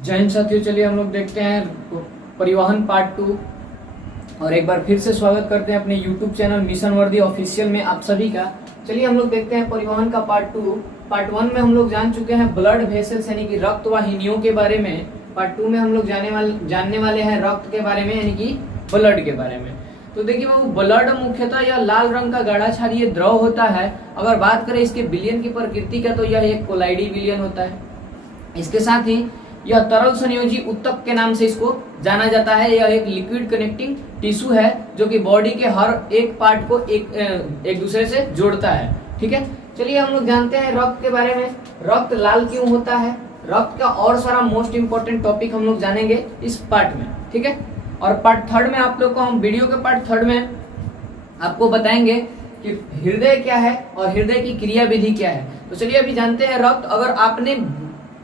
जय हिंद साथियों, चलिए हम लोग देखते हैं परिवहन पार्ट 2 और एक बार फिर से स्वागत करते हैं अपने YouTube चैनल मिशन वर्दी ऑफिशियल में आप सभी का। चलिए हम लोग देखते हैं परिवहन का पार्ट 2। पार्ट 1 में हम लोग जान चुके हैं ब्लड वेसल्स यानी कि रक्त वाहिनियों के बारे में। पार्ट 2 में हम लोग जानने वाले हैं रक्त के बारे में यानी कि ब्लड के बारे में। तो देखिए बाबू, ब्लड मुख्यतः यह लाल रंग का गाढ़ा क्षारीय द्रव होता है। अगर बात करें इसके विलयन की प्रकृति का तो यह एक कोलाइडी विलयन होता है। इसके साथ ही यह तरल संयोजी उत्तक के नाम से इसको जाना जाता है। यह एक लिक्विड कनेक्टिंग टिश्यू है जो कि बॉडी के हर एक पार्ट को एक दूसरे से जोड़ता है। ठीक है, चलिए हम लोग जानते हैं रक्त के बारे में। रक्त लाल क्यों होता है, रक्त का और सारा मोस्ट इंपोर्टेंट टॉपिक हम लोग जानेंगे इस पार्ट में। ठीक है, और पार्ट 3 में आप लोग को हम वीडियो के पार्ट 3 में आपको बताएंगे कि हृदय क्या है और हृदय की क्रिया विधि क्या है। तो चलिए अभी जानते हैं रक्त। अगर आपने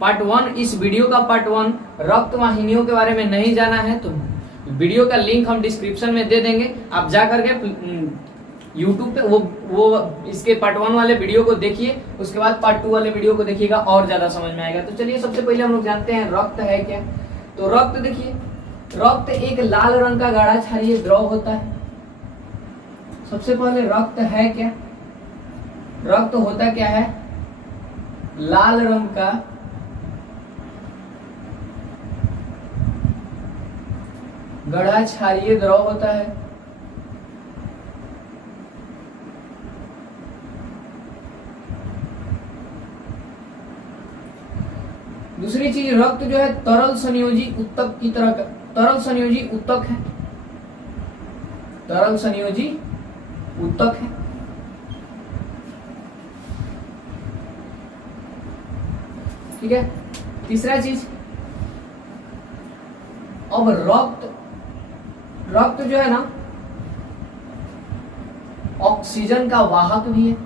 पार्ट 1 इस वीडियो का पार्ट 1 रक्त वाहिनियों के बारे में नहीं जाना है तो वीडियो का लिंक हम डिस्क्रिप्शन में दे देंगे। आप जा करके YouTube पे वो इसके पार्ट 1 वाले वीडियो को देखिए, उसके बाद पार्ट 2 वाले वीडियो को देखिएगा और ज्यादा समझ में आएगा। तो चलिए सबसे पहले हम लोग जानते हैं रक्त है क्या। तो रक्त देखिए, रक्त एक लाल रंग का गाढ़ा क्षारीय द्रव होता है। सबसे पहले रक्त है क्या, रक्त होता क्या है, लाल रंग का गाढ़ा क्षारीय द्रव होता है। दूसरी चीज, रक्त जो है तरल संयोजी उत्तक की तरह का, तरल संयोजी उत्तक है, तरल संयोजी उत्तक है। ठीक है, तीसरा चीज, अब रक्त जो है ना ऑक्सीजन का वाहक भी है,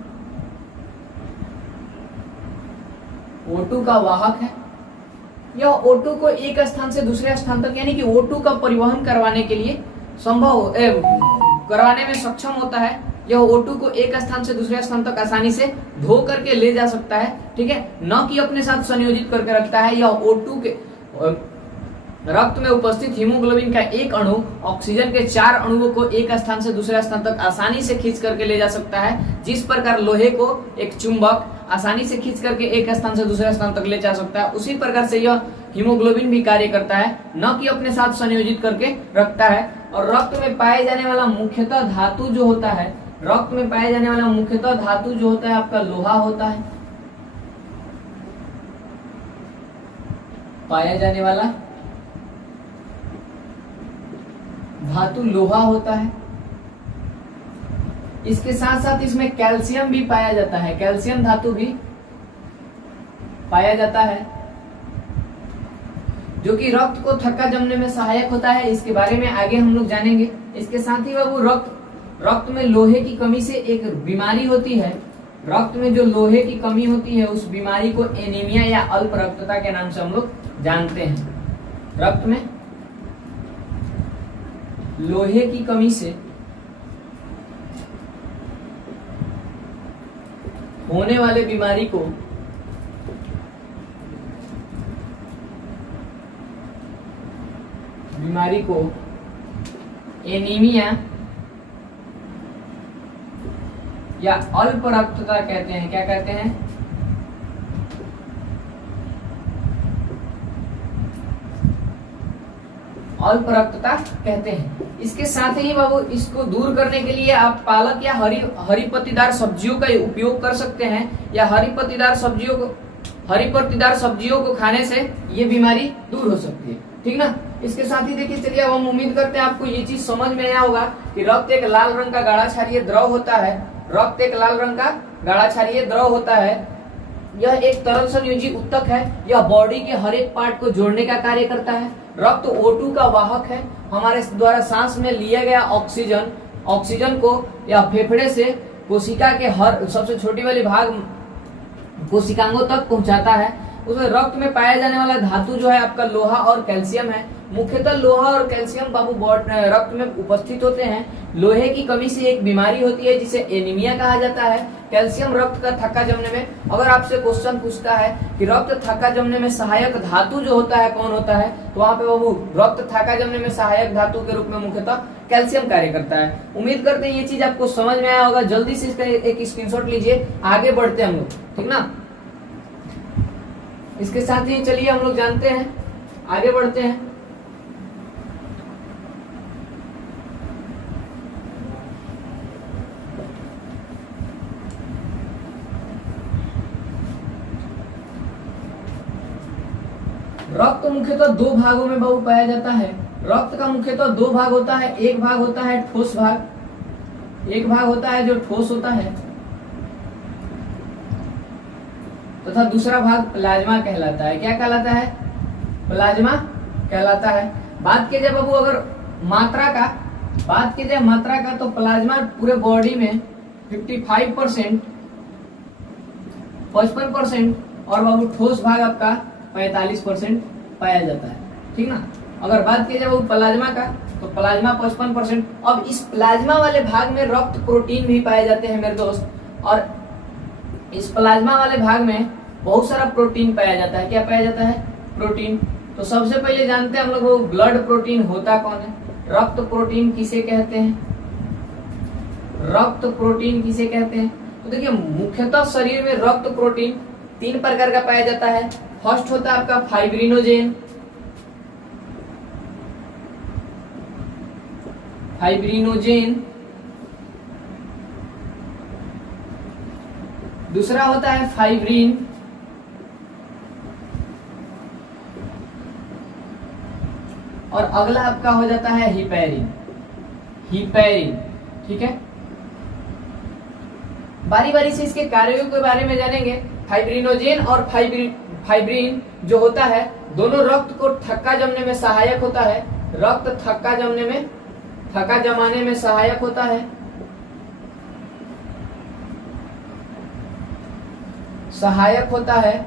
O2 का वाहक है। यह O2 को एक स्थान से दूसरे स्थान तक यानी कि O2 का परिवहन करवाने के लिए करवाने में सक्षम होता है। यह O2 को एक स्थान से दूसरे स्थान तक आसानी से धो करके ले जा सकता है। ठीक है, न कि अपने साथ संयोजित करके रखता है। यह O2 के रक्त में उपस्थित हीमोग्लोबिन का एक अणु ऑक्सीजन के 4 अणुओं को एक स्थान से दूसरे स्थान तक आसानी से खींच करके ले जा सकता है। जिस प्रकार लोहे को एक चुंबक आसानी से खींच करके एक स्थान से दूसरे स्थान तक ले जा सकता है, उसी प्रकार से यह हीमोग्लोबिन भी कार्य करता है, न कि अपने साथ संयोजित करके रखता है। और रक्त में पाए जाने वाला मुख्यतः धातु जो होता है, रक्त में पाए जाने वाला मुख्यतः धातु जो होता है आपका लोहा होता है। पाया जाने वाला धातु लोहा होता है। इसके साथ साथ इसमें कैल्शियम भी पाया जाता है, कैल्शियम धातु भी पाया जाता है जो कि रक्त को थक्का जमने में सहायक होता है। इसके बारे में आगे हम लोग जानेंगे। इसके साथ ही बाबू रक्त में लोहे की कमी से एक बीमारी होती है। रक्त में जो लोहे की कमी होती है उस बीमारी को एनीमिया या अल्प रक्तता के नाम से हम लोग जानते हैं। रक्त में लोहे की कमी से होने वाले बीमारी को एनीमिया या अल्प रक्तता कहते हैं। क्या कहते हैं, अल्प रक्तता कहते हैं। इसके साथ ही बाबू इसको दूर करने के लिए आप पालक या हरी पत्तीदार सब्जियों का उपयोग कर सकते हैं, या हरी पत्तीदार सब्जियों को खाने से ये बीमारी दूर हो सकती है। ठीक ना। इसके साथ ही देखिए, चलिए अब हम उम्मीद करते हैं आपको ये चीज समझ में आया होगा कि रक्त एक लाल रंग का गाढ़ा क्षारीय द्रव होता है। रक्त एक लाल रंग का गाढ़ा क्षारीय द्रव होता है। यह एक तरल संयोजी उत्तक है। यह बॉडी के हर एक पार्ट को जोड़ने का कार्य करता है। रक्त O2 का वाहक है। हमारे द्वारा सांस में लिया गया ऑक्सीजन को या फेफड़े से कोशिका के हर सबसे छोटी वाली भाग कोशिकांगों तक पहुंचाता है। उसमें रक्त में पाया जाने वाला धातु जो है आपका लोहा और कैल्शियम है। मुख्यतः लोहा और कैल्शियम बाबू रक्त में उपस्थित होते हैं। लोहे की कमी से एक बीमारी होती है जिसे एनीमिया कहा जाता है। कैल्शियम रक्त का थक्का जमने में, अगर आपसे क्वेश्चन पूछता है कि रक्त थक्का जमने में सहायक धातु जो होता है कौन होता है, तो वहां पे बाबू रक्त थक्का जमने में सहायक धातु के रूप में मुख्यतः कैल्शियम कार्य करता है। उम्मीद करते हैं ये चीज आपको समझ में आया होगा। जल्दी से इसका एक स्क्रीनशॉट लीजिए, आगे बढ़ते हैं हम लोग, ठीक ना। इसके साथ ही चलिए हम लोग जानते हैं, आगे बढ़ते हैं। रक्त मुख्यतः दो भागों में बाबू पाया जाता है। रक्त का मुख्यतः दो भाग होता है, एक भाग होता है ठोस भाग, एक भाग होता है जो ठोस होता है, तथा दूसरा भाग प्लाज्मा कहलाता है। क्या कहलाता है? प्लाज्मा कहलाता है। बात की जाए बाबू अगर मात्रा का, बात की जाए मात्रा का, तो प्लाज्मा पूरे बॉडी में 55%, 55% और बाबू ठोस भाग आपका 45% पाया जाता है, ठीक ना। अगर बात की जाए बाबू प्लाज्मा का, तो प्लाज्मा 55%। अब इस प्लाज्मा वाले भाग में रक्त प्रोटीन भी पाए जाते हैं मेरे दोस्त, और इस प्लाज्मा वाले भाग में बहुत सारा प्रोटीन पाया जाता है। क्या पाया जाता है? प्रोटीन। तो सबसे पहले जानते हैं हम लोग वो ब्लड प्रोटीन होता कौन है। रक्त प्रोटीन किसे कहते हैं? रक्त प्रोटीन किसे कहते हैं? तो देखिए मुख्यतः शरीर में रक्त प्रोटीन 3 प्रकार का पाया जाता है। फर्स्ट होता है आपका फाइब्रिनोजेन, फाइब्रिनोजेन। दूसरा होता है फाइब्रिन, और अगला आपका हो जाता है हिपैरिन, हिपैरिन, ठीक है। बारी बारी से इसके कार्यों के बारे में जानेंगे। फाइब्रिनोजेन और फाइब्रिन जो होता है, दोनों रक्त को थक्का जमने में सहायक होता है। रक्त थक्का जमने में, थक्का जमाने में सहायक होता है, सहायक होता है।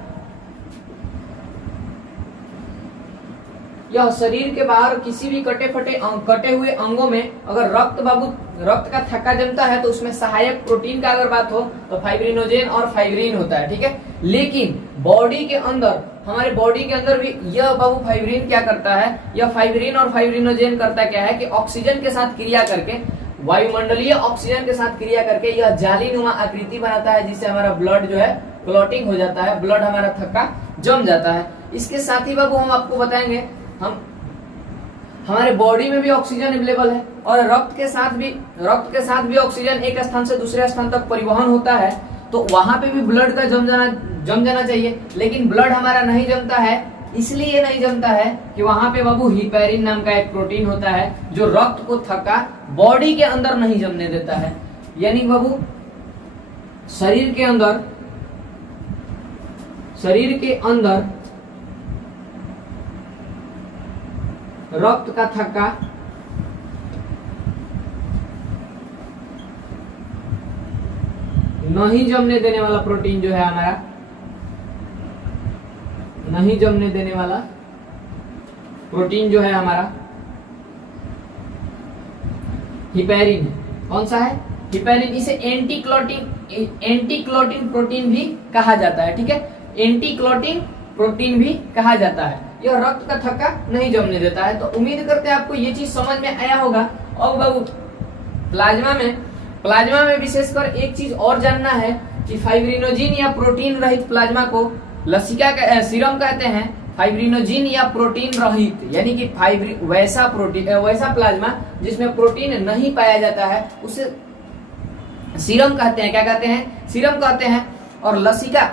यह शरीर के बाहर किसी भी कटे हुए अंगों में अगर रक्त का थक्का जमता है तो उसमें सहायक प्रोटीन का अगर बात हो तो फाइब्रिनोजेन और फाइब्रिन होता है, ठीक है। लेकिन बॉडी के अंदर, हमारे बॉडी के अंदर भी यह बाबू फाइब्रिन क्या करता है, यह फाइब्रिन और फाइब्रिनोजेन करता क्या है कि ऑक्सीजन के साथ क्रिया करके, वायुमंडलीय ऑक्सीजन के साथ क्रिया करके यह जालीनुमा आकृति बनाता है, जिससे हमारा ब्लड जो है क्लॉटिंग हो जाता है, ब्लड हमारा थक्का जम जाता है। इसके साथ ही बाबू हम आपको बताएंगे, हम हमारे बॉडी में भी ऑक्सीजन अवेलेबल है, और रक्त के साथ भी ऑक्सीजन एक स्थान से दूसरे स्थान तक परिवहन होता है, तो वहां पे भी ब्लड का जम जाना चाहिए। लेकिन ब्लड हमारा नहीं जमता है, इसलिए नहीं जमता है कि वहां पे बाबू हिपैरिन नाम का एक प्रोटीन होता है जो रक्त को थक्का बॉडी के अंदर नहीं जमने देता है। यानी बाबू शरीर के अंदर रक्त का थक्का नहीं जमने देने वाला प्रोटीन जो है हमारा, नहीं जमने देने वाला प्रोटीन जो है हमारा हिपैरिन है। कौन सा है? हिपैरिन। इसे एंटी क्लॉटिंग प्रोटीन भी कहा जाता है, ठीक है। एंटी क्लॉटिंग प्रोटीन भी कहा जाता है। यह रक्त का थक्का नहीं जमने देता है। तो उम्मीद करते हैं आपको ये चीज समझ में आया होगा। और बाबू प्लाज्मा में विशेषकर एक चीज और जानना है कि फाइब्रिनोजिन या प्रोटीन रहित प्लाज्मा को लसिका सीरम कहते हैं। फाइब्रिनोजिन या प्रोटीन रहित यानी कि वैसा प्लाज्मा जिसमें प्रोटीन नहीं पाया जाता है उसे सीरम कहते हैं। क्या कहते हैं? सीरम कहते हैं। और लसिका,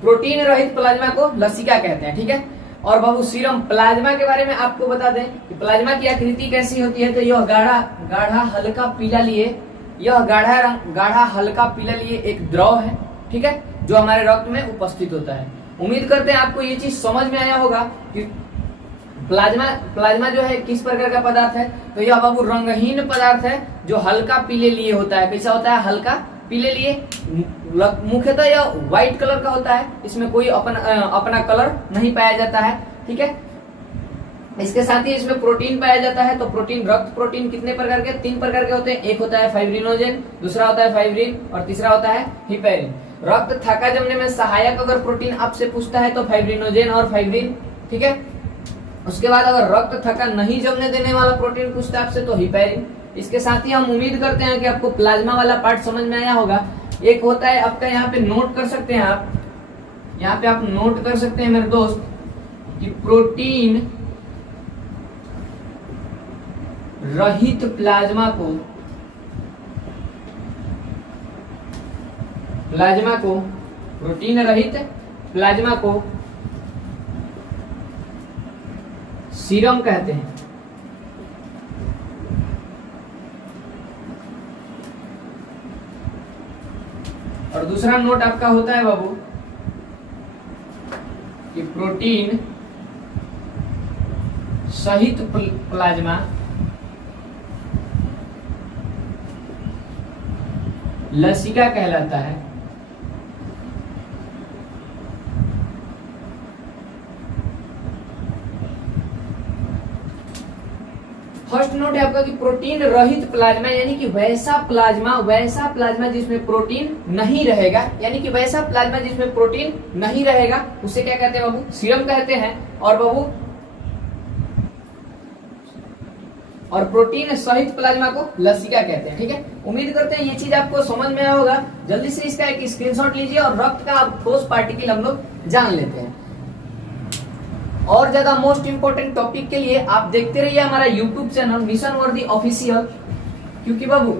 प्रोटीन रहित प्लाज्मा को लसिका कहते हैं, ठीक है। और बाबू सीरम प्लाज्मा के बारे में आपको बता दें कि प्लाज्मा की आकृति कैसी होती है। तो यह गाढ़ा हल्का पीला लिए, यह गाढ़ा हल्का पीला लिए एक द्रव है, ठीक है, जो हमारे रक्त में उपस्थित होता है। उम्मीद करते हैं आपको ये चीज समझ में आया होगा कि प्लाज्मा जो है किस प्रकार का पदार्थ है। तो यह बाबू रंगहीन पदार्थ है जो हल्का पीले लिए होता है। कैसा होता है? हल्का पीले लिए। मुख्यतः यह व्हाइट कलर का होता है, इसमें कोई अपना कलर नहीं पाया जाता है। ठीक है, इसके साथ ही इसमें प्रोटीन पाया जाता है। तो प्रोटीन, रक्त प्रोटीन कितने प्रकार के? 3 प्रकार के होते हैं। एक होता है फाइब्रिनोजेन, दूसरा होता है फाइब्रिन और तीसरा होता है हिपैरिन। रक्त थक्का जमने में सहायक अगर प्रोटीन आपसे पूछता है तो फाइब्रिनोजेन और फाइब्रिन। ठीक है, उसके बाद अगर रक्त थक्का नहीं जमने देने वाला प्रोटीन पूछता है आपसे तो हिपैरिन। इसके साथ ही हम उम्मीद करते हैं कि आपको प्लाज्मा वाला पार्ट समझ में आया होगा। एक होता है आपका, यहाँ पे नोट कर सकते हैं आप, यहाँ पे आप नोट कर सकते हैं मेरे दोस्त कि प्रोटीन रहित प्लाज्मा को प्रोटीन रहित प्लाज्मा को सीरम कहते हैं। और दूसरा नोट आपका होता है बाबू कि प्रोटीन सहित प्लाज्मा लसिका कहलाता है। फर्स्ट नोट है आपका कि प्रोटीन रहित प्लाज्मा यानी कि वैसा प्लाज्मा जिसमें प्रोटीन नहीं रहेगा, यानी कि वैसा प्लाज्मा जिसमें प्रोटीन नहीं रहेगा उसे क्या कहते हैं बाबू? सीरम कहते हैं। और बाबू, और प्रोटीन सहित प्लाज्मा को लसिका कहते हैं। ठीक है, उम्मीद करते हैं ये चीज आपको समझ में आया होगा। जल्दी से इसका एक स्क्रीनशॉट लीजिए और रक्त का ठोस पार्टिकल हम लोग जान लेते हैं। और ज्यादा मोस्ट इंपोर्टेंट टॉपिक के लिए आप देखते रहिए हमारा यूट्यूब चैनल मिशन वर्दी ऑफिशियल, क्योंकि बाबू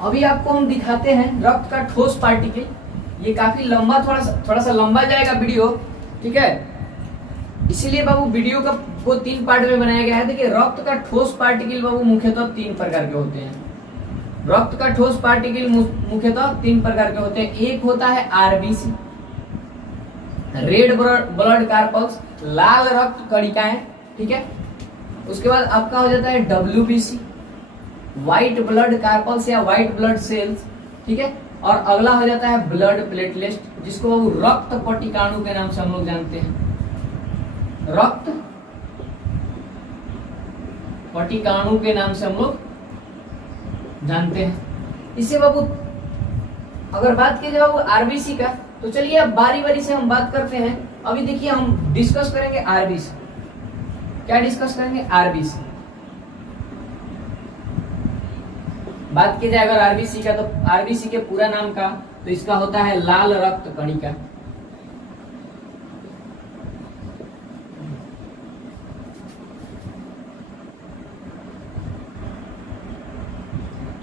अभी आपको हम दिखाते हैं रक्त का ठोस पार्टिकल। ये काफी लंबा, थोड़ा सा लंबा जाएगा वीडियो। ठीक है, इसीलिए बाबू वीडियो को 3 पार्ट में बनाया गया है। देखिए, रक्त का ठोस पार्टिकल बाबू मुख्यतः 3 प्रकार के होते हैं। रक्त का ठोस पार्टिकल मुख्यतः 3 प्रकार के होते हैं। एक होता है आरबीसी, रेड ब्लड कार्पल्स, लाल रक्त कणिकाएं। ठीक है, उसके बाद आपका हो जाता है डब्ल्यूबीसी, व्हाइट ब्लड कार्पल्स या व्हाइट ब्लड सेल्स। ठीक है, और अगला हो जाता है ब्लड प्लेटलेट, जिसको बाबू रक्त पट्टिकाणु के नाम से हम लोग जानते हैं। रक्त पट्टिकाणु के नाम से हम लोग जानते हैं। इससे बाबू अगर बात की जाए बाबू आरबीसी का, तो चलिए अब बारी बारी से हम बात करते हैं। अभी देखिए हम डिस्कस करेंगे आरबीसी। क्या डिस्कस करेंगे? आरबीसी। बात की जाए अगर आरबीसी का, तो आरबीसी के पूरा नाम का तो इसका होता है लाल रक्त कणिका।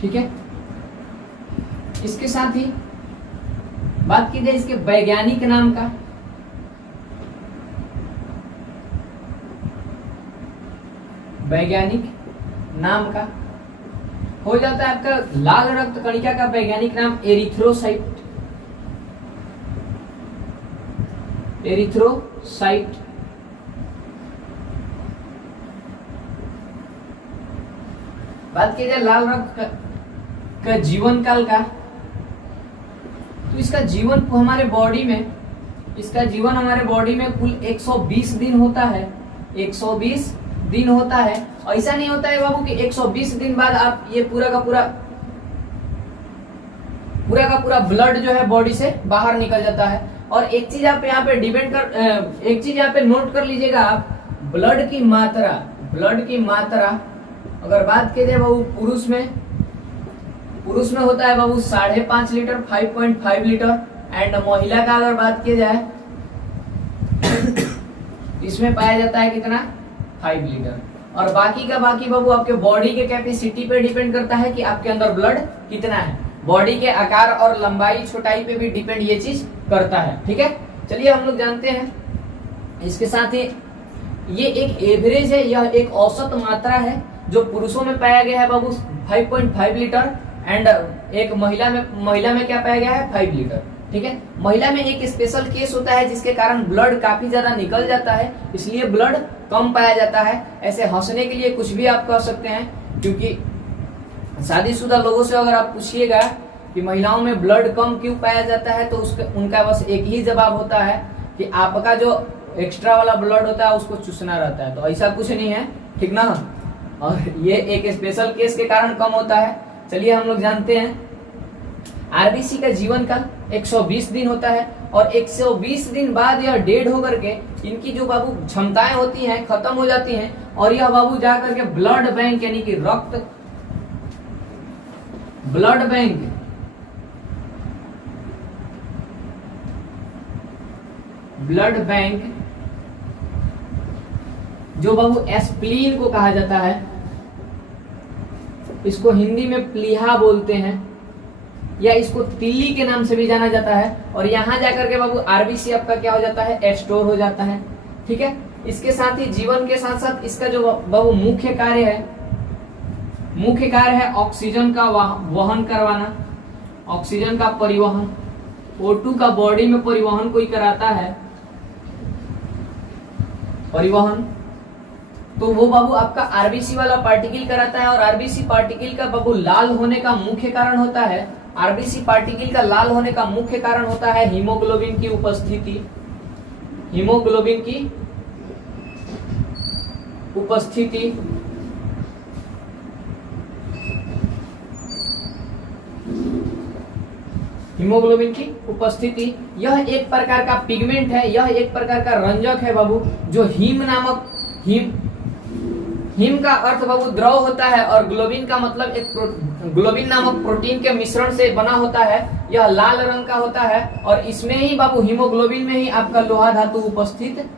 ठीक है, इसके साथ ही बात की जाए इसके वैज्ञानिक नाम का, वैज्ञानिक नाम का हो जाता है आपका लाल रक्त कणिका का वैज्ञानिक नाम एरिथ्रोसाइट। एरिथ्रोसाइट। बात की जाए लाल रक्त का जीवन काल का, तो इसका जीवन हमारे बॉडी में, इसका जीवन हमारे बॉडी में कुल 120 दिन होता है। 120 दिन होता है। ऐसा नहीं होता है बाबू कि 120 दिन बाद आप ये पूरा का पूरा ब्लड जो है बॉडी से बाहर निकल जाता है। और एक चीज आप यहाँ पे एक चीज यहाँ पे नोट कर लीजिएगा आप, ब्लड की मात्रा अगर बात की जाए बाबू पुरुष में होता है बाबू 5.5 लीटर, 5.5 लीटर। एंड महिला का अगर बात की जाए इसमें पाया जाता है कितना? 5 लीटर। और बाकी का बाकी बाबू आपके बॉडी के कैपेसिटी पे डिपेंड करता है कि आपके अंदर ब्लड कितना है। बॉडी के आकार और लंबाई छोटाई पे भी डिपेंड ये चीज करता है। ठीक है, चलिए हम लोग जानते हैं। इसके साथ ही ये एक एवरेज है, यह एक औसत मात्रा है जो पुरुषों में पाया गया है बाबू 5.5 लीटर। एंड एक महिला में क्या पाया गया है? 5 लीटर। ठीक है, महिला में एक स्पेशल केस होता है जिसके कारण ब्लड काफी ज्यादा निकल जाता है, इसलिए ब्लड कम पाया जाता है। ऐसे हंसने के लिए कुछ भी आप कह सकते हैं, क्योंकि शादीशुदा लोगों से अगर आप पूछिएगा कि महिलाओं में ब्लड कम क्यों पाया जाता है, तो उनका बस एक ही जवाब होता है कि आपका जो एक्स्ट्रा वाला ब्लड होता है उसको चूसना रहता है। तो ऐसा कुछ नहीं है, ठीक ना। और ये एक स्पेशल केस के कारण कम होता है। चलिए हम लोग जानते हैं आरबीसी का जीवन काल 120 दिन होता है और 120 दिन बाद यह डेड होकर के इनकी जो बाबू क्षमताएं होती हैं खत्म हो जाती हैं और यह बाबू जा करके ब्लड बैंक यानी कि ब्लड बैंक जो बाबू एस्प्लीन को कहा जाता है, इसको हिंदी में प्लीहा बोलते हैं या इसको तिल्ली के नाम से भी जाना जाता है। और यहां जाकर के बाबू आरबीसी आपका क्या हो जाता है, स्टोर हो जाता है, ठीक है। इसके साथ ही जीवन के साथ साथ इसका जो बाबू मुख्य कार्य है ऑक्सीजन का वहन करवाना, ऑक्सीजन का परिवहन। O2 का बॉडी में परिवहन कोई कराता है, परिवहन, तो वो बाबू आपका आरबीसी वाला पार्टिकल कराता है। और आरबीसी पार्टिकल का बाबू लाल होने का मुख्य कारण होता है, आरबीसी पार्टिकल का लाल होने का मुख्य कारण होता है हीमोग्लोबिन की उपस्थिति, हीमोग्लोबिन की उपस्थिति। हीमोग्लोबिन की उपस्थिति यह एक प्रकार का पिगमेंट है, यह एक प्रकार का रंजक है बाबू, जो हीम का अर्थ बाबू द्रव होता है और ग्लोबिन का मतलब एक ग्लोबिन नामक प्रोटीन के मिश्रण से बना होता है। यह लाल रंग का होता है और इसमें ही बाबू हीमोग्लोबिन में ही आपका लोहा धातु उपस्थित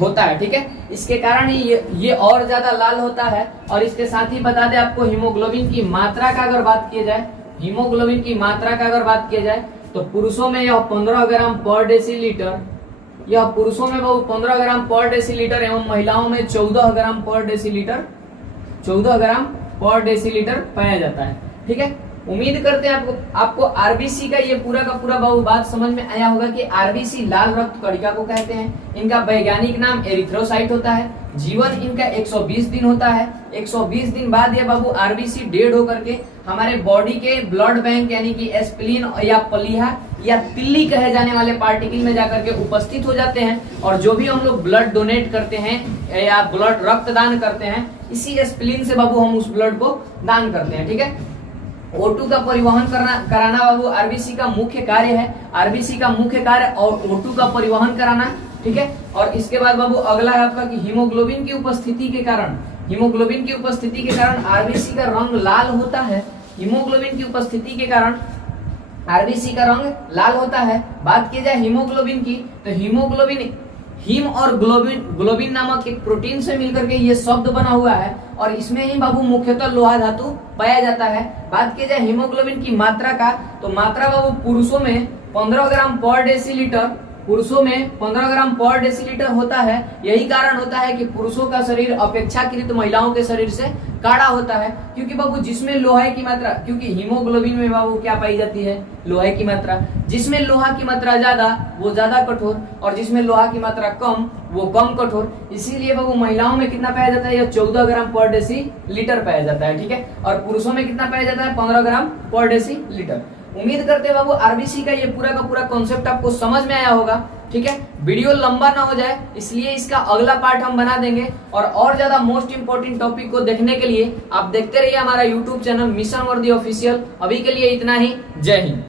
होता है, ठीक है। इसके कारण ही ये और ज्यादा लाल होता है। और इसके साथ ही बता दें आपको हीमोग्लोबिन की मात्रा का अगर बात किया जाए, हीमोग्लोबिन की मात्रा का अगर बात किया जाए तो पुरुषों में यह 15 ग्राम पर डेसीलीटर, यह पुरुषों में वो 15 ग्राम पर डेसीलीटर एवं महिलाओं में 14 ग्राम पर डेसीलीटर पाया जाता है, ठीक है। उम्मीद करते हैं आपको आरबीसी का ये पूरा का पूरा बात समझ में आया होगा कि आरबीसी लाल रक्त कणिका को कहते हैं। इनका वैज्ञानिक नाम एरिथ्रोसाइट होता है। जीवन इनका 120 दिन होता है। 120 दिन बाद ये बाबू आरबीसी डेड होकर के हमारे बॉडी के ब्लड बैंक यानी कि एस्प्लीन या प्लीहा या तिल्ली कहे जाने वाले पार्टिकल में जाकर के उपस्थित हो जाते हैं। और जो भी हम लोग ब्लड डोनेट करते हैं या ब्लड रक्तदान करते हैं, इसी एस्प्लीन से बाबू हम उस ब्लड को दान करते हैं, ठीक है। O2 का परिवहन कराना बाबू आरबीसी का मुख्य कार्य है। आरबीसी का मुख्य कार्य और O2 का परिवहन कराना, ठीक है। और इसके बाद बाबू अगला है आपका कि हीमोग्लोबिन की उपस्थिति के कारण आरबीसी का रंग लाल होता है। हीमोग्लोबिन की उपस्थिति के कारण आरबीसी का रंग लाल होता है। बात की जाए हीमोग्लोबिन की, तो हीमोग्लोबिन हीम और ग्लोबिन नामक एक प्रोटीन से मिलकर के ये शब्द बना हुआ है और इसमें ही बाबू मुख्यतः लोहा धातु पाया जाता है। बात की जाए हीमोग्लोबिन की मात्रा का, तो मात्रा बाबू पुरुषों में 15 ग्राम पर डेसीलीटर होता है। यही कारण होता है कि पुरुषों का शरीर अपेक्षाकृत महिलाओं के शरीर से गाढ़ा होता है, क्योंकि बाबू जिसमें लोहे की मात्रा, क्योंकि हीमोग्लोबिन में बाबू क्या पाई जाती है, लोहे की मात्रा। जिसमें लोहा की मात्रा ज्यादा वो ज्यादा कठोर और जिसमें लोहा की मात्रा कम वो कम कठोर। इसीलिए बाबू महिलाओं में कितना पाया जाता है, यह 14 ग्राम पर डेसीलीटर पाया जाता है, ठीक है। और पुरुषों में कितना पाया जाता है, 15 ग्राम पर डेसीलीटर। उम्मीद करते हैं बाबू आरबीसी का ये पूरा का पूरा कॉन्सेप्ट आपको समझ में आया होगा, ठीक है। वीडियो लंबा ना हो जाए इसलिए इसका अगला पार्ट हम बना देंगे। और ज्यादा मोस्ट इंपोर्टेंट टॉपिक को देखने के लिए आप देखते रहिए हमारा यूट्यूब चैनल मिशन वर्दी ऑफिशियल। अभी के लिए इतना ही, जय हिंद।